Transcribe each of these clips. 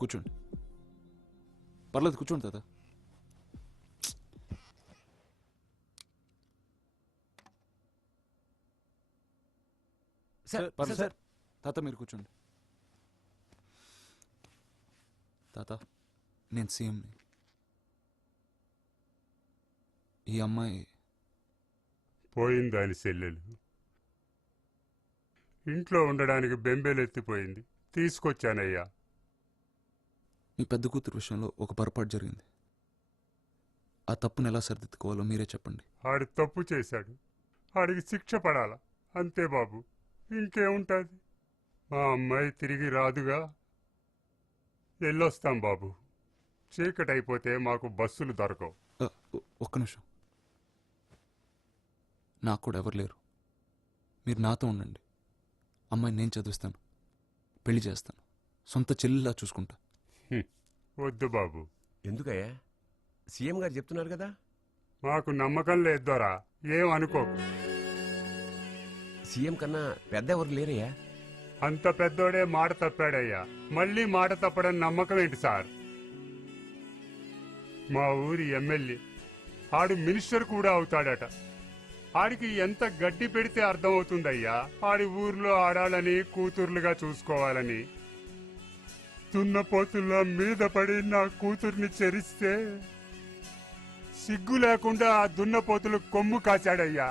కూర్చోండి, పర్లేదు కూర్చోండి తాత. సార్ తాత మీరు కూర్చోండి. తాత నేను సీఎంని. ఈ అమ్మాయి పోయింది. దాని చెల్లెలు ఇంట్లో ఉండడానికి బెంబేలెత్తిపోయింది. తీసుకొచ్చానయ్యా. మీ పెద్ద కూతురు విషయంలో ఒక పొరపాటు జరిగింది. ఆ తప్పును ఎలా సరిదిద్దుకోవాలో మీరే చెప్పండి. ఆడు తప్పు చేశాడు, ఆడికి శిక్ష పడాలా అంతే బాబు. ఇంకేముంటుంది? మా అమ్మాయి తిరిగి రాదుగా. వెళ్ళొస్తాం బాబు. చీకటైపోతే మాకు బస్సులు దొరకవు. ఒక్క నిమిషం. నాకు కూడా ఎవరు లేరు. మీరు నాతో ఉండండి. అమ్మాయిని నేను చదివిస్తాను, పెళ్లి చేస్తాను, సొంత చెల్లిలా చూసుకుంటా. వద్దు బాబు. ఎందుకయ్యా? సీఎం గారు చెప్తున్నారు కదా. మాకు నమ్మకం లేదు దొరా. ఏం అనుకోకు. సీఎం కన్నా పెద్ద ఎవరు లేరయ్యా. అంత పెద్దోడే మాట తప్పాడయ్యా. మళ్ళీ మాట తప్పడం నమ్మకం ఏంటి సార్? మా ఊరి ఎమ్మెల్యే ఆడు మినిస్టర్ కూడా అవుతాడట. ఆడికి ఎంత గడ్డి పెడితే అర్థమవుతుందయ్యా ఆడి ఊర్లో ఆడాలని, కూతుర్లుగా చూసుకోవాలని. దున్నపోతుల్లో మీద పడి నా కూతుర్ని చెరిస్తే సిగ్గు లేకుండా ఆ దున్నపోతులు కొమ్ము కాచాడయ్యా.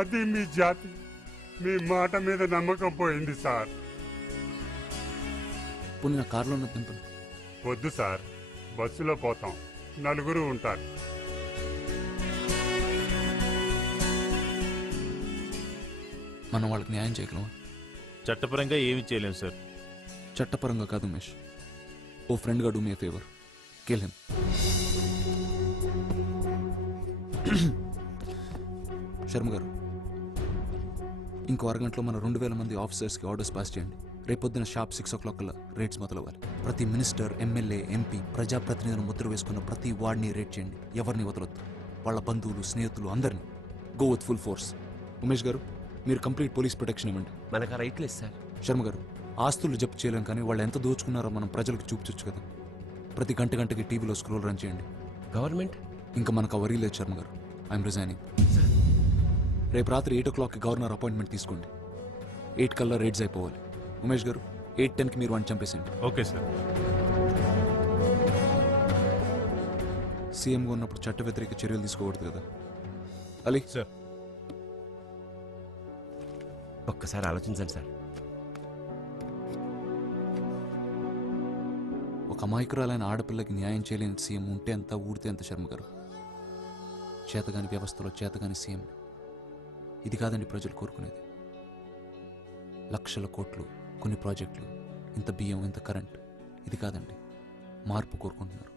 అది మీ జాతి. మీ మాట మీద నమ్మకం పోయింది సార్. పోనీ నా కారులో ఉన్న దింపను. వద్దు సార్, బస్సులో పోతాం, నలుగురు ఉంటారు. మనం వాళ్ళకి న్యాయం చేయగలమా? చట్టపరంగా ఏమీ చేయలేం సార్. చట్టపరంగా కాదు ఉమేష్. ఓ ఫ్రెండ్గా do me A favour, kill him. Sharma గారు, ఇంకో అరగంటలో మన 2000 మంది ఆఫీసర్స్కి ఆర్డర్స్ పాస్ చేయండి. రేపొద్దున షార్ప్ 6 o'clock కల్లా రేట్స్ మొదలవ్వాలి. ప్రతి మినిస్టర్, ఎమ్మెల్యే, ఎంపీ, ప్రజాప్రతినిధులను ముద్ర వేసుకున్న ప్రతి వార్డ్ని రేట్ చేయండి. ఎవరిని వదలొద్దు. వాళ్ళ బంధువులు, స్నేహితులు అందరినీ. Go with full force. Umesh గారు, మీరు కంప్లీట్ పోలీస్ ప్రొటెక్షన్ ఇవ్వండి. మనకు రైట్ లేదు సార్. శర్మ గారు, ఆస్తులు జప్తు చేయలేం, కానీ వాళ్ళు ఎంత దోచుకున్నారో మనం ప్రజలకు చూపించచ్చు కదా. ప్రతి గంటకి టీవీలో స్క్రోల్ రన్ చేయండి. గవర్నమెంట్ ఇంకా మనకు వరీ లేదు శర్మ గారు. I'm resigning. రేపు రాత్రి 8 o'clockకి గవర్నర్ అపాయింట్మెంట్ తీసుకోండి. 8 కల్లా రేట్స్ అయిపోవాలి. ఉమేష్ గారు, 8:10కి మీరు వాడిని చంపేసండి. Okay sir. సీఎంగా ఉన్నప్పుడు చట్ట వ్యతిరేక చర్యలు తీసుకోకూడదు కదా. అలీ సార్, ఒక్కసారి ఆలోచించండి సార్. ఒక అమాయకురాలైన ఆడపిల్లకి న్యాయం చేయలేని సీఎం ఉంటే ఎంత, ఊడితే ఎంత శర్మ గారు. చేతగాని వ్యవస్థలో చేతగాని సీఎం. ఇది కాదండి ప్రజలు కోరుకునేది. లక్షల కోట్లు, కొన్ని ప్రాజెక్టులు, ఇంత బియ్యం, ఇంత కరెంట్. ఇది కాదండి. మార్పు కోరుకుంటున్నారు.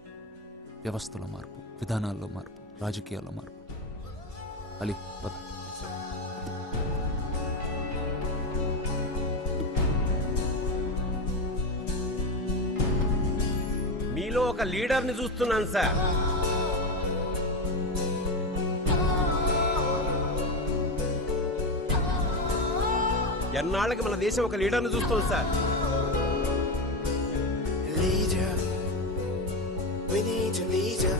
వ్యవస్థలో మార్పు, విధానాల్లో మార్పు, రాజకీయాల్లో మార్పు. అలీ పద. మీలో ఒక లీడర్ని చూస్తున్నాను సార్. ఎన్నాళ్ళకి మన దేశం ఒక లీడర్ని చూస్తుంది sir. Leader, we need a leader,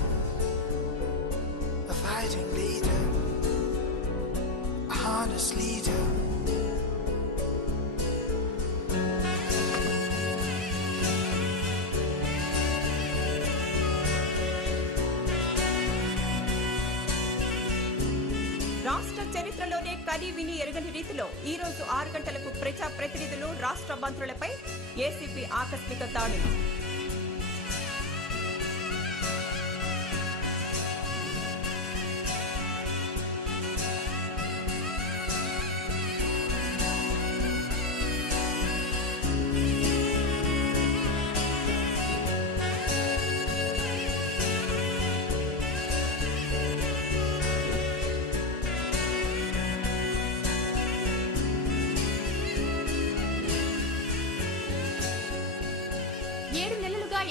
a fighting leader, a honest leader. రాష్ట్ర చరిత్రలోనే కని విని ఎరగని రీతిలో ఈ రోజు 6 గంటలకు ప్రజా ప్రతినిధులు, రాష్ట్ర మంత్రులపై ఏసీపీ ఆకస్మిక దాడులు.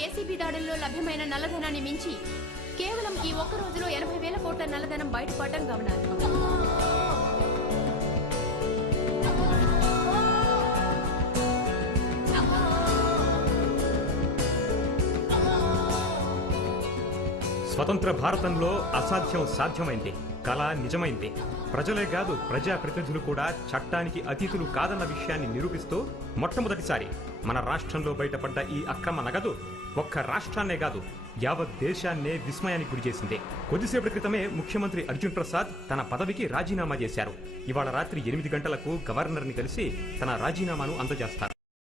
ఏసీబీ దాడుల్లో లభ్యమైన నల్లధనాన్ని మించి కేవలం ఈ ఒక్క రోజులో 80,000 కోట్ల నల్లధనం బయటపడటం గమనార్హం. స్వతంత్ర భారతంలో అసాధ్యం సాధ్యమైంది, కళ నిజమైంది. ప్రజలే కాదు ప్రజాప్రతినిధులు కూడా చట్టానికి అతీతులు కాదన్న విషయాన్ని నిరూపిస్తూ మొట్టమొదటిసారి మన రాష్ట్రంలో బయటపడ్డ ఈ అక్రమ నగదు ఒక్క రాష్ట్రాన్నే కాదు యావత్ దేశాన్నే విస్మయానికి గురిచేసింది. కొద్దిసేపటి క్రితమే ముఖ్యమంత్రి అర్జున్ ప్రసాద్ తన పదవికి రాజీనామా చేశారు. ఇవాళ రాత్రి 8 గంటలకు గవర్నర్ని కలిసి తన రాజీనామాను అందజేస్తారు.